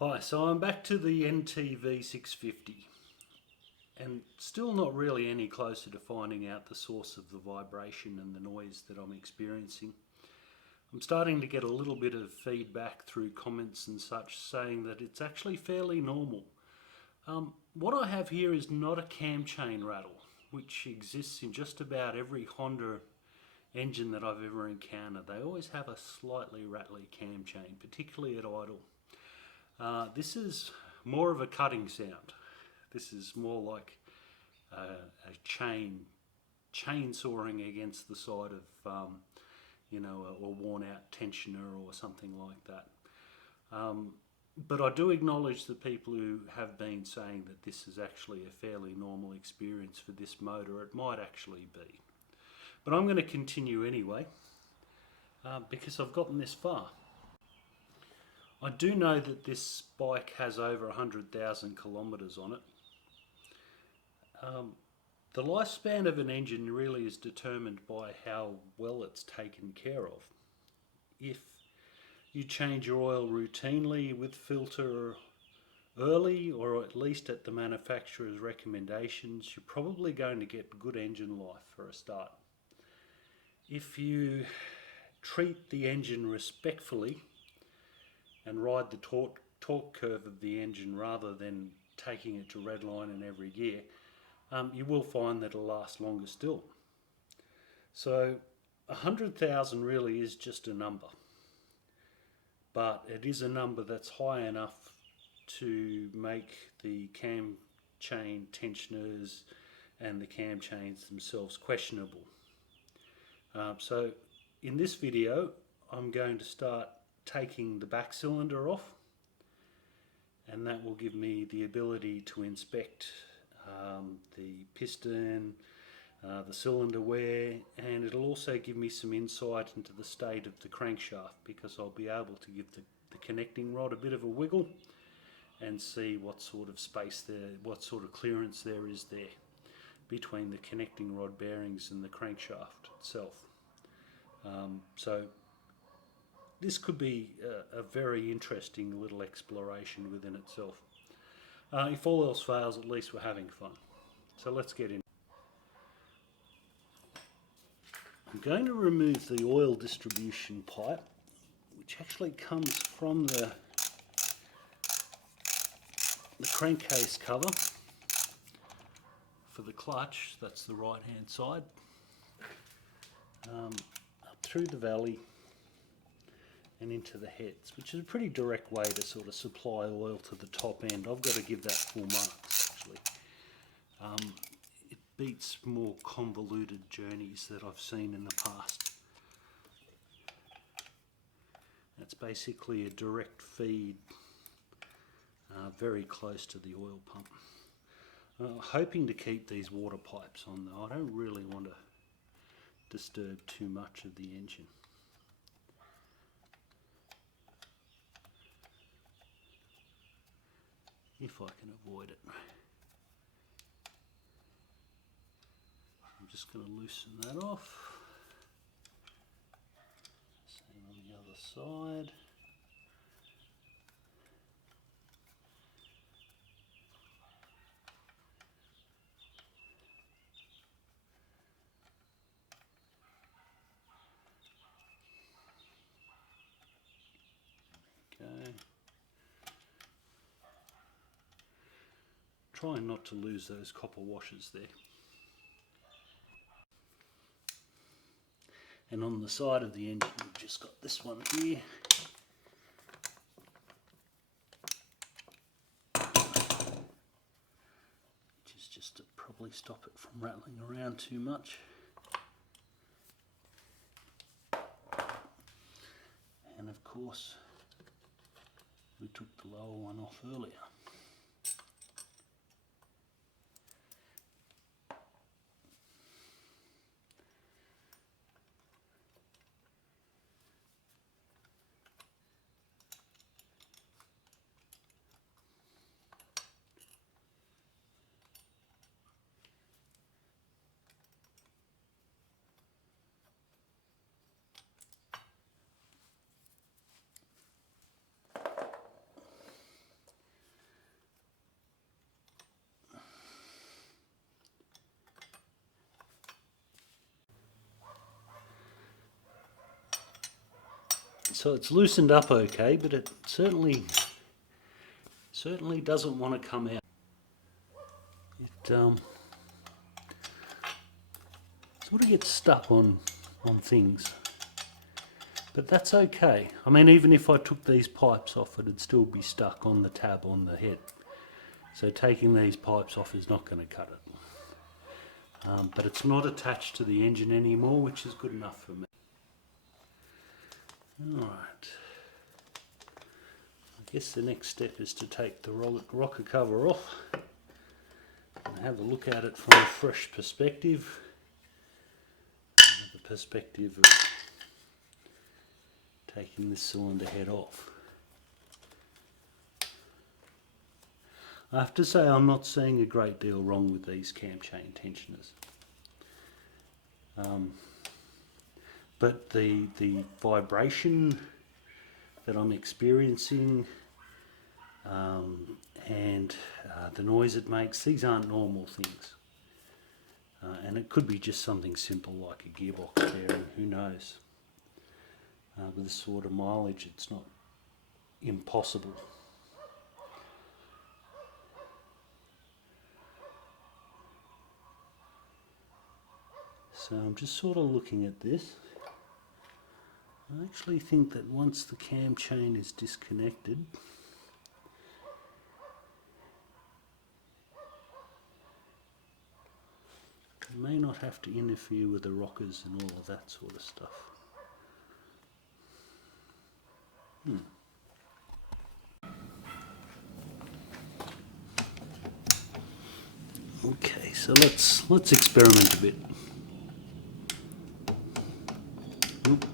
Hi, so I'm back to the NTV650 and still not really any closer to finding out the source of the vibration and the noise that I'm experiencing. I'm starting to get a little bit of feedback through comments and such saying that it's actually fairly normal. What I have here is not a cam chain rattle, which exists in just about every Honda engine that I've ever encountered. They always have a slightly rattly cam chain, particularly at idle. This is more of a cutting sound. This is more like a chainsawing against the side of a worn out tensioner or something like that. But I do acknowledge the people who have been saying that this is actually a fairly normal experience for this motor. It might actually be. But I'm going to continue anyway because I've gotten this far. I do know that this bike has over 100,000 kilometres on it. The lifespan of an engine really is determined by how well it's taken care of. If you change your oil routinely with filter early, or at least at the manufacturer's recommendations, you're probably going to get good engine life for a start. If you treat the engine respectfully and ride the torque curve of the engine rather than taking it to redline in every gear, you will find that it'll last longer still. So 100,000 really is just a number, but it is a number that's high enough to make the cam chain tensioners and the cam chains themselves questionable. So in this video I'm going to start taking the back cylinder off, and that will give me the ability to inspect the piston, the cylinder wear, and it'll also give me some insight into the state of the crankshaft, because I'll be able to give the connecting rod a bit of a wiggle and see what sort of space there, what sort of clearance there is there between the connecting rod bearings and the crankshaft itself. So this could be a very interesting little exploration within itself. If all else fails, at least we're having fun. So let's get in. I'm going to remove the oil distribution pipe, which actually comes from the crankcase cover for the clutch. That's the right hand side. Up through the valley and into the heads, which is a pretty direct way to sort of supply oil to the top end. I've got to give that full marks actually. It beats more convoluted journeys that I've seen in the past. That's basically a direct feed very close to the oil pump. Hoping to keep these water pipes on though. I don't really want to disturb too much of the engine. If I can avoid it. I'm just going to loosen that off. Same on the other side. Okay. Trying not to lose those copper washers there. And on the side of the engine we've just got this one here. Which is just to probably stop it from rattling around too much. And of course we took the lower one off earlier. so it's loosened up okay, but it certainly doesn't want to come out. It sort of gets stuck on things, but that's okay. I mean, even if I took these pipes off, it'd still be stuck on the tab on the head. So taking these pipes off is not going to cut it. But it's not attached to the engine anymore, which is good enough for me. Alright, I guess the next step is to take the rocker cover off and have a look at it from a fresh perspective, the perspective of taking this cylinder head off. I have to say I'm not seeing a great deal wrong with these cam chain tensioners. But the vibration that I'm experiencing and the noise it makes, these aren't normal things. And it could be just something simple like a gearbox bearing, who knows. With this sort of mileage, it's not impossible. So I'm just sort of looking at this. I actually think that once the cam chain is disconnected, it may not have to interfere with the rockers and all of that sort of stuff. Okay, so let's experiment a bit. Oop.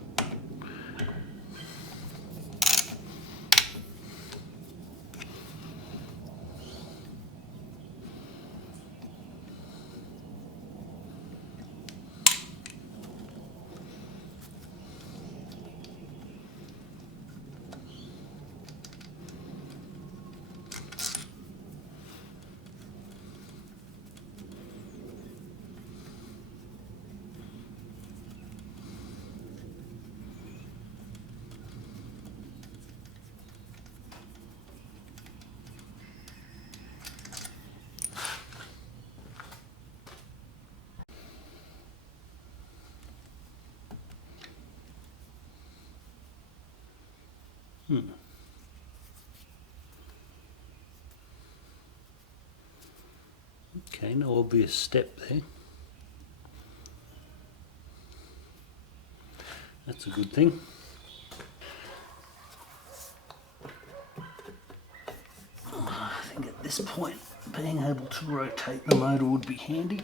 Okay, no obvious step there. That's a good thing. I think at this point, being able to rotate the motor would be handy.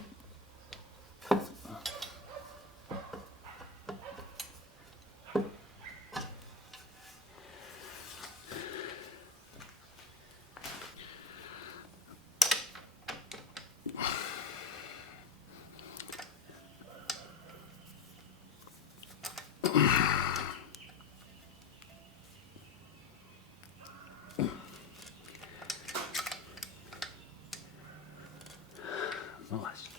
Nice.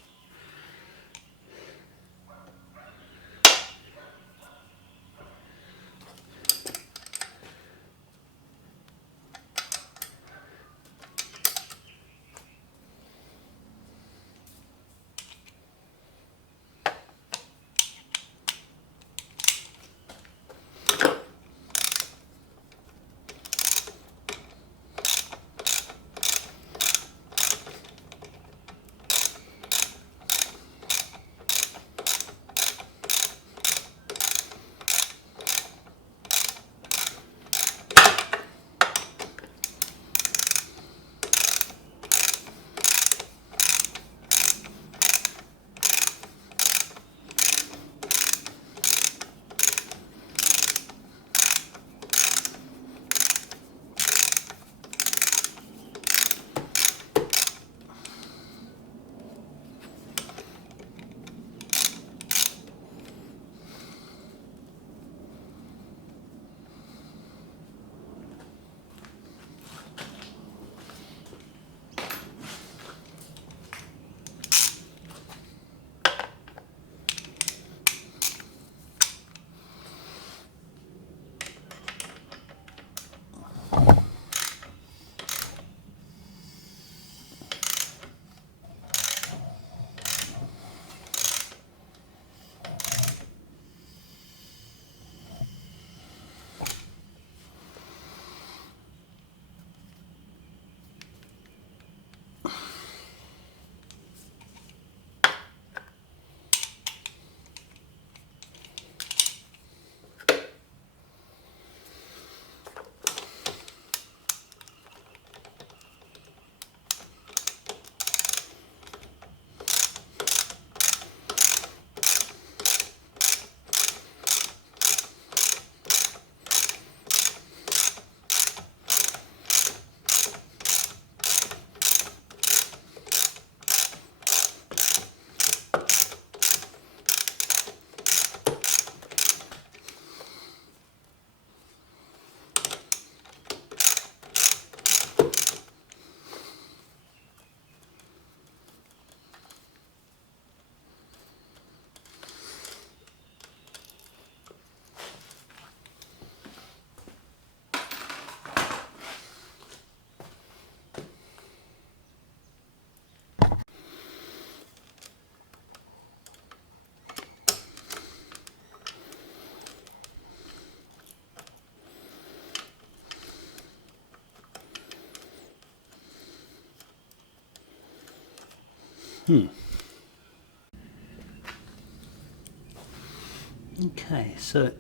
Okay, so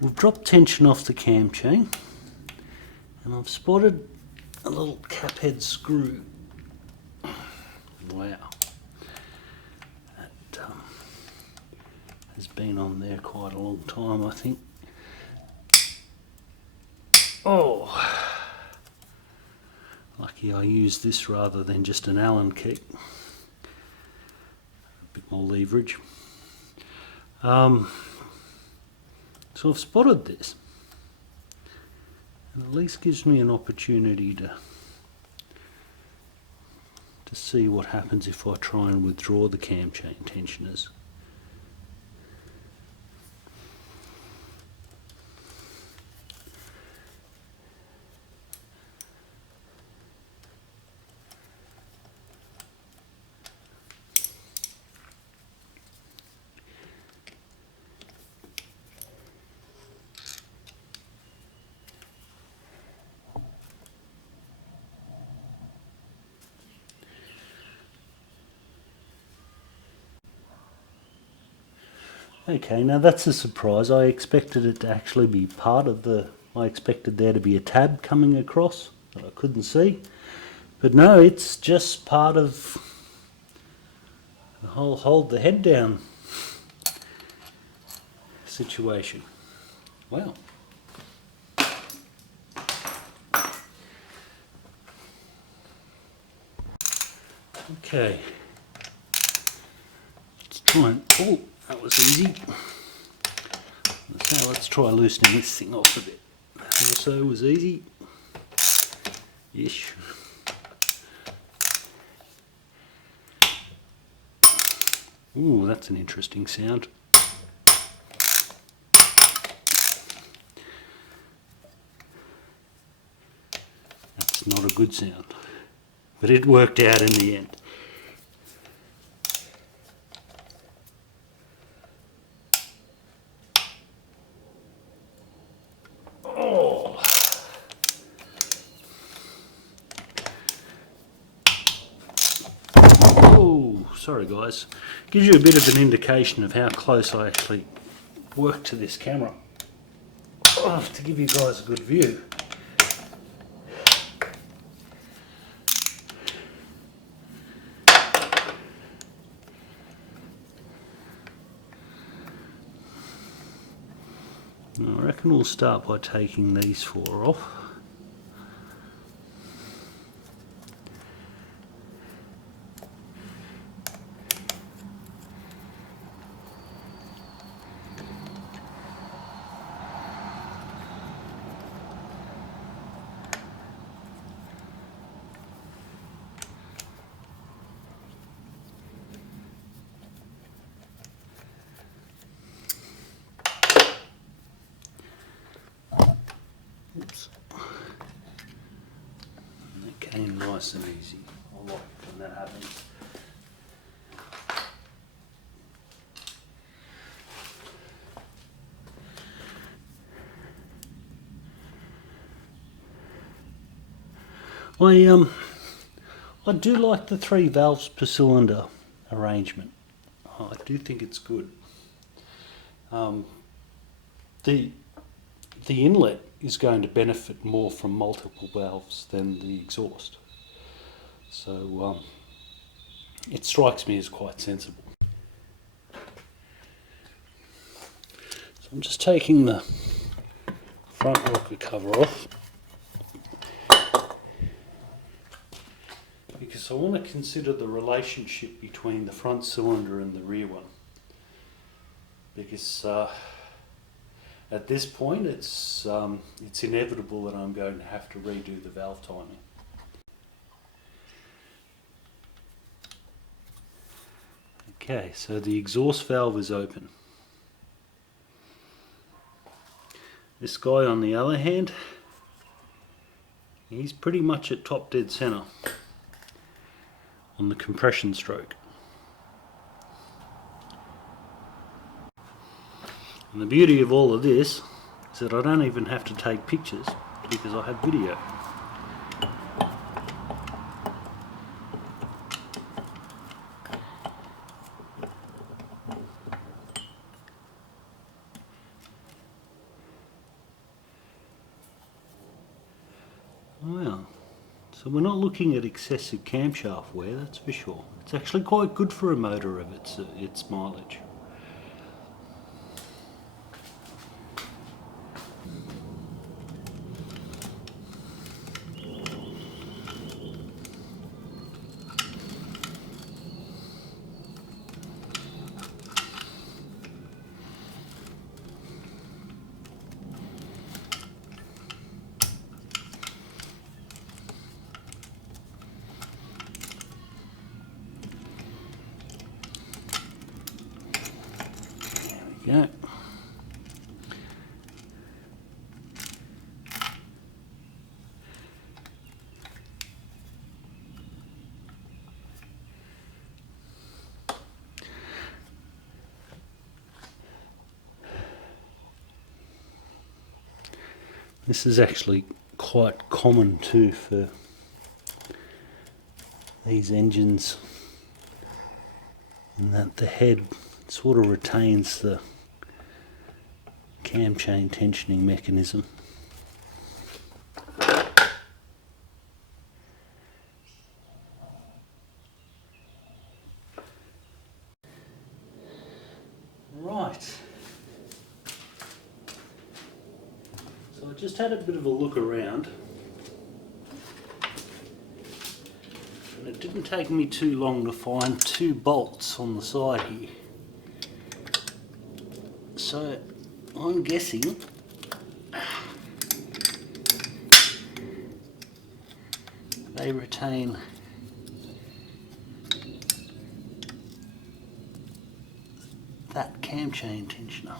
we've dropped tension off the cam chain, and I've spotted a little cap head screw. Wow, that has been on there quite a long time, I think. Oh, lucky I used this rather than just an Allen key. A bit more leverage. So I've spotted this, and at least gives me an opportunity to see what happens if I try and withdraw the cam chain tensioners. Okay, now that's a surprise. I expected it to actually be part of I expected there to be a tab coming across that I couldn't see. But no, it's just part of the whole hold the head down situation. Wow. Okay. Let's try and, oh, that was easy. So let's try loosening this thing off a bit. Also was easy. Ish. Ooh, that's an interesting sound. That's not a good sound, but it worked out in the end. Sorry guys, gives you a bit of an indication of how close I actually work to this camera. To give you guys a good view. I reckon we'll start by taking these four off. came nice and easy. I like it when that happens. I do like the 3 valves per cylinder arrangement. I do think it's good. The inlet is going to benefit more from multiple valves than the exhaust. So it strikes me as quite sensible. So I'm just taking the front rocker cover off because I want to consider the relationship between the front cylinder and the rear one. Because at this point it's inevitable that I'm going to have to redo the valve timing. Okay, so the exhaust valve is open. This guy on the other hand, he's pretty much at top dead center on the compression stroke. And the beauty of all of this is that I don't even have to take pictures because I have video. Well, so we're not looking at excessive camshaft wear, that's for sure. It's actually quite good for a motor of its mileage. Yeah. This is actually quite common too for these engines, in that the head sort of retains the cam chain tensioning mechanism. Right. So I just had a bit of a look around, and it didn't take me too long to find 2 bolts on the side here. So I'm guessing they retain that cam chain tensioner.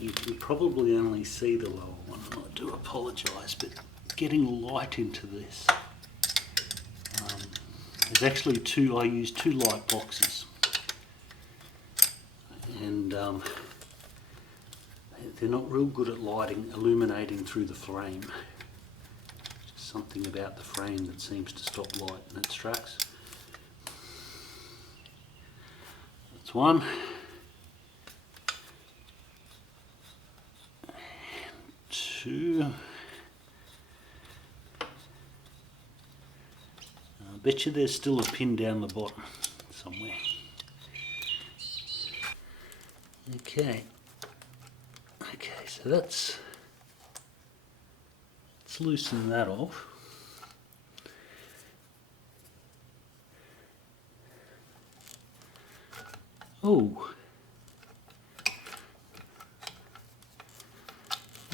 You can probably only see the lower one, and I do apologise, but getting light into this. There's actually I use 2 light boxes, and they're not real good at illuminating through the frame. Just something about the frame that seems to stop light in its tracks. That's one. Two. I bet you there's still a pin down the bottom somewhere. Okay, so let's loosen that off. Oh,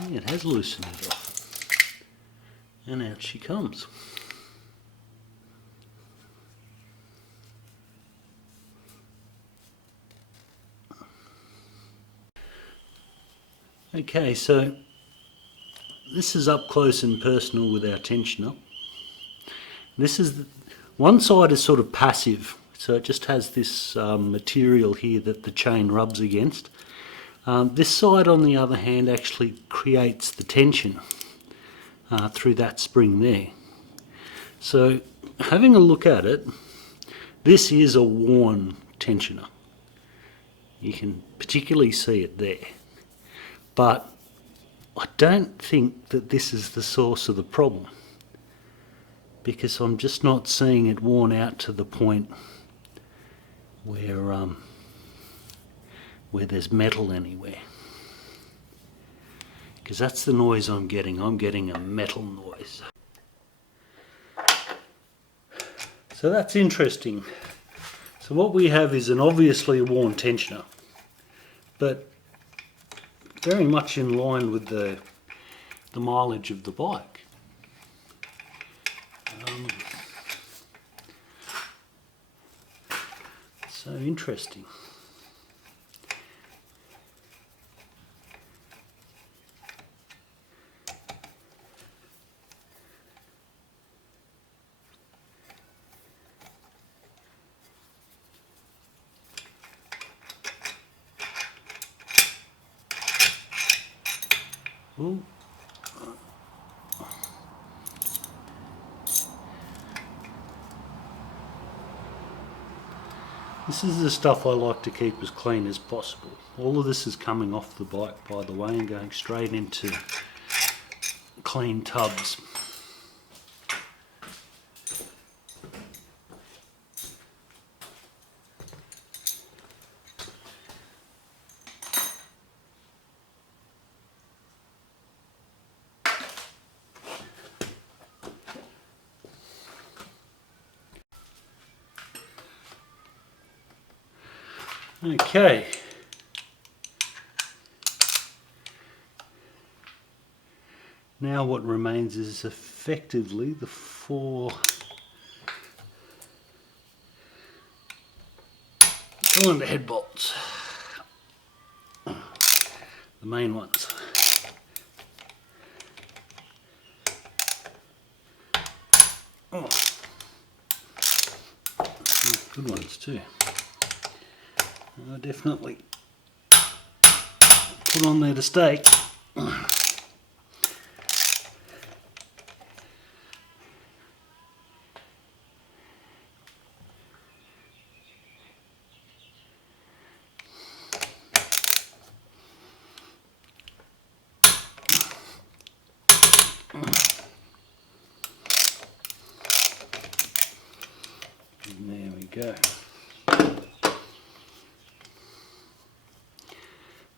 yeah, it has loosened it off. And out she comes. Okay, so this is up close and personal with our tensioner. This is, one side is sort of passive, so it just has this material here that the chain rubs against. This side, on the other hand, actually creates the tension through that spring there. So having a look at it, this is a worn tensioner. You can particularly see it there. But I don't think that this is the source of the problem, because I'm just not seeing it worn out to the point where there's metal anywhere. Because that's the noise I'm getting. I'm getting a metal noise. So that's interesting. So what we have is an obviously worn tensioner, but very much in line with the mileage of the bike. So interesting. Ooh. This is the stuff I like to keep as clean as possible. All of this is coming off the bike, by the way, and going straight into clean tubs. Okay. Now what remains is effectively the 4 cylinder head bolts, the main ones. Oh, good ones too. I definitely put on there to stay. There we go.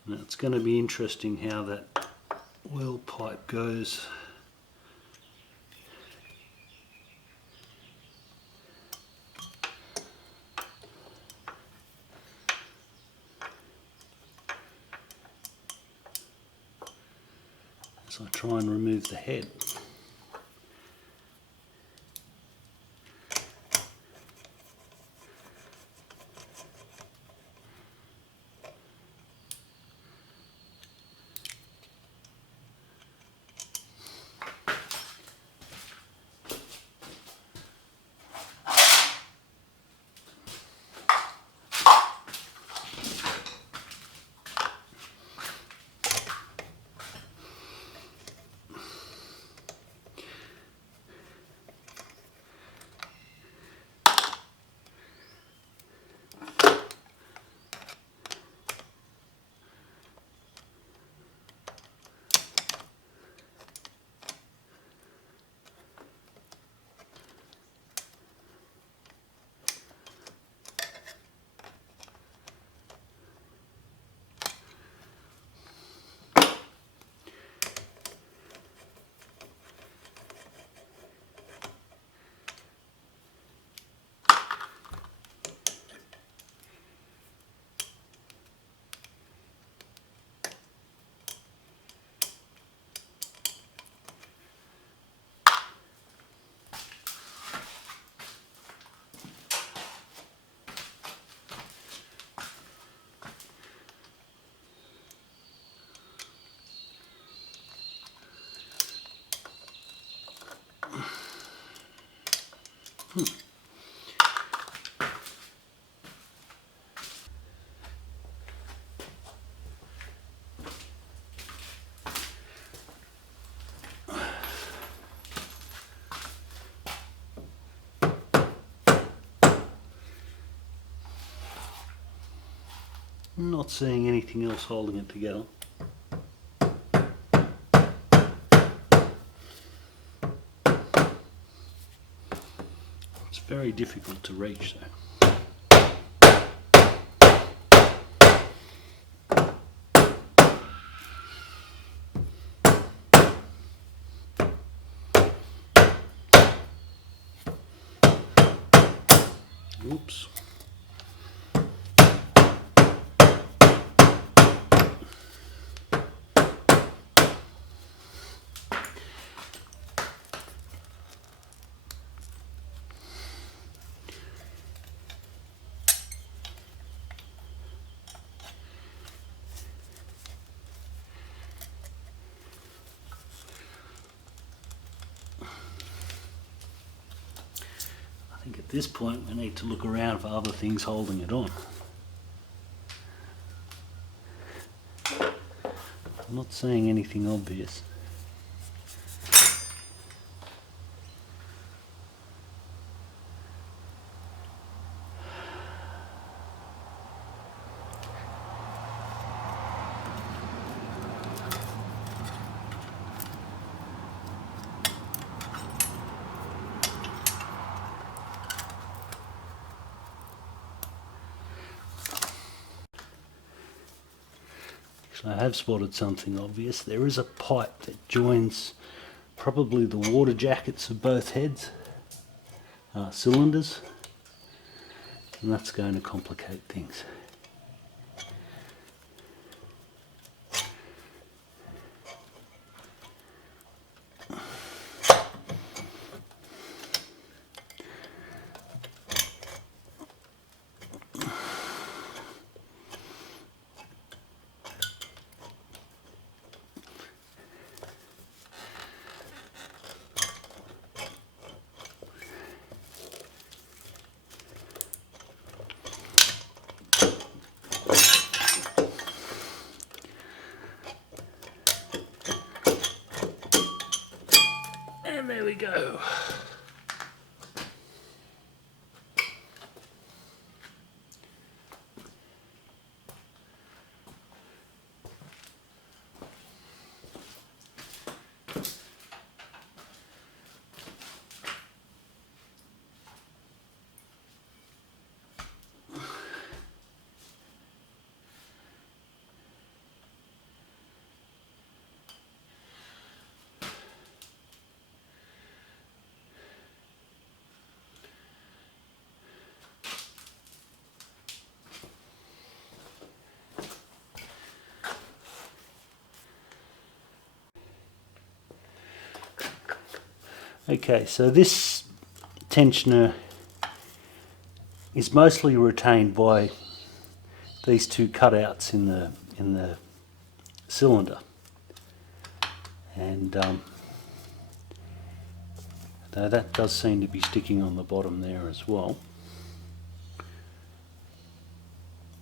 Now it's going to be interesting how that wheel pipe goes. As I try and remove the head. Not seeing anything else holding it together. It's very difficult to reach though. Oops. I think at this point we need to look around for other things holding it on. I'm not seeing anything obvious. I have spotted something obvious. There is a pipe that joins probably the water jackets of both heads, cylinders, and that's going to complicate things. And there we go. Okay, so this tensioner is mostly retained by these two cutouts in the cylinder, and now that does seem to be sticking on the bottom there as well.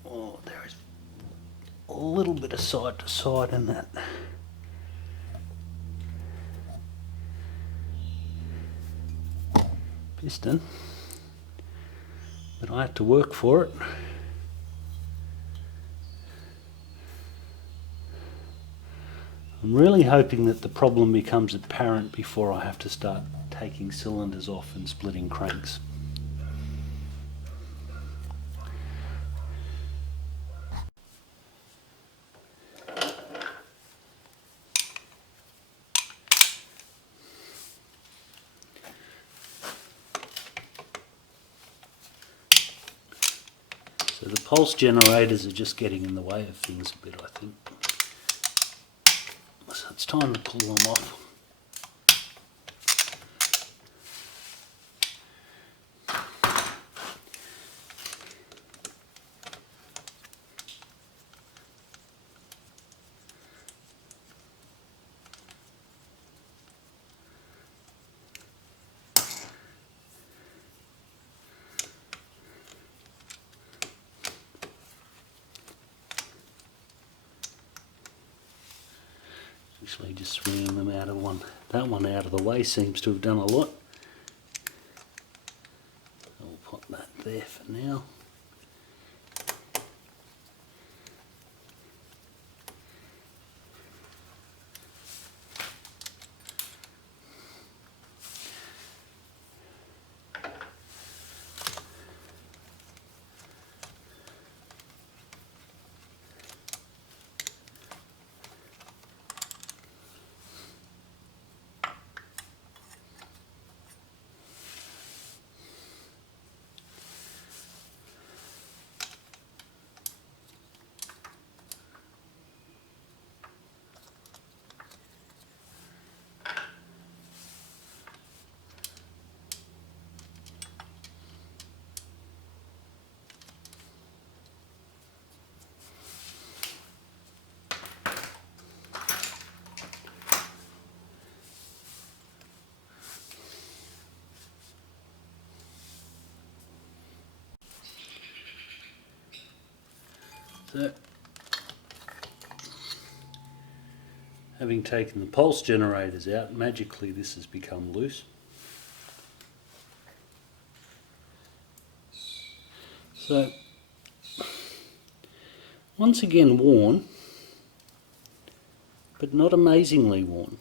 Oh, there is a little bit of side to side in that. Piston, but I have to work for it. I'm really hoping that the problem becomes apparent before I have to start taking cylinders off and splitting cranks. So the pulse generators are just getting in the way of things a bit, I think. So it's time to pull them off. Actually just swinging them out of that one out of the way seems to have done a lot. I'll put that there for now. So, having taken the pulse generators out, magically this has become loose. So, once again worn, but not amazingly worn.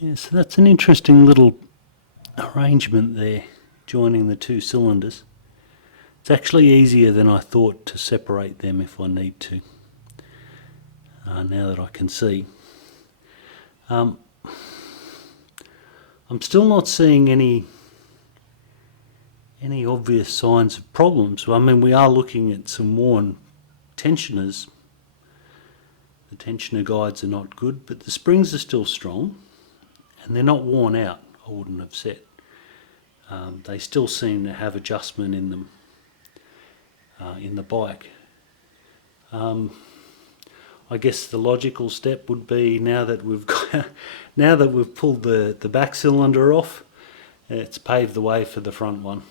Yeah, so that's an interesting little arrangement there, joining the two cylinders. It's actually easier than I thought to separate them if I need to, now that I can see. I'm still not seeing any obvious signs of problems. I mean, we are looking at some worn tensioners. The tensioner guides are not good, but the springs are still strong and they're not worn out, I wouldn't have said. They still seem to have adjustment in them, in the bike. I guess the logical step would be, now that we've pulled the back cylinder off, it's paved the way for the front one.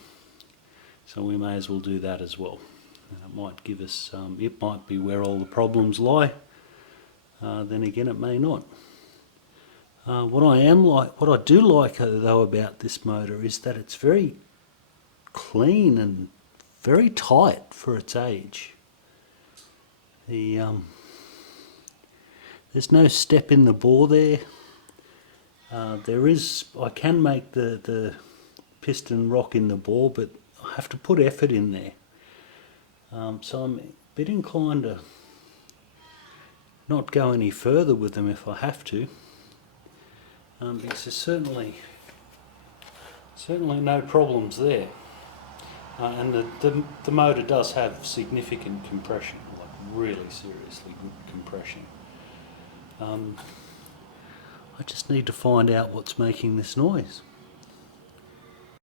So we may as well do that as well. It might give us, it might be where all the problems lie. Then again, it may not. What I do like though about this motor is that it's very clean and very tight for its age. There's no step in the bore there. I can make the piston rock in the bore, but I have to put effort in there. So I'm a bit inclined to not go any further with them if I have to. Because there's certainly no problems there. And the motor does have significant compression, like really seriously good compression. I just need to find out what's making this noise.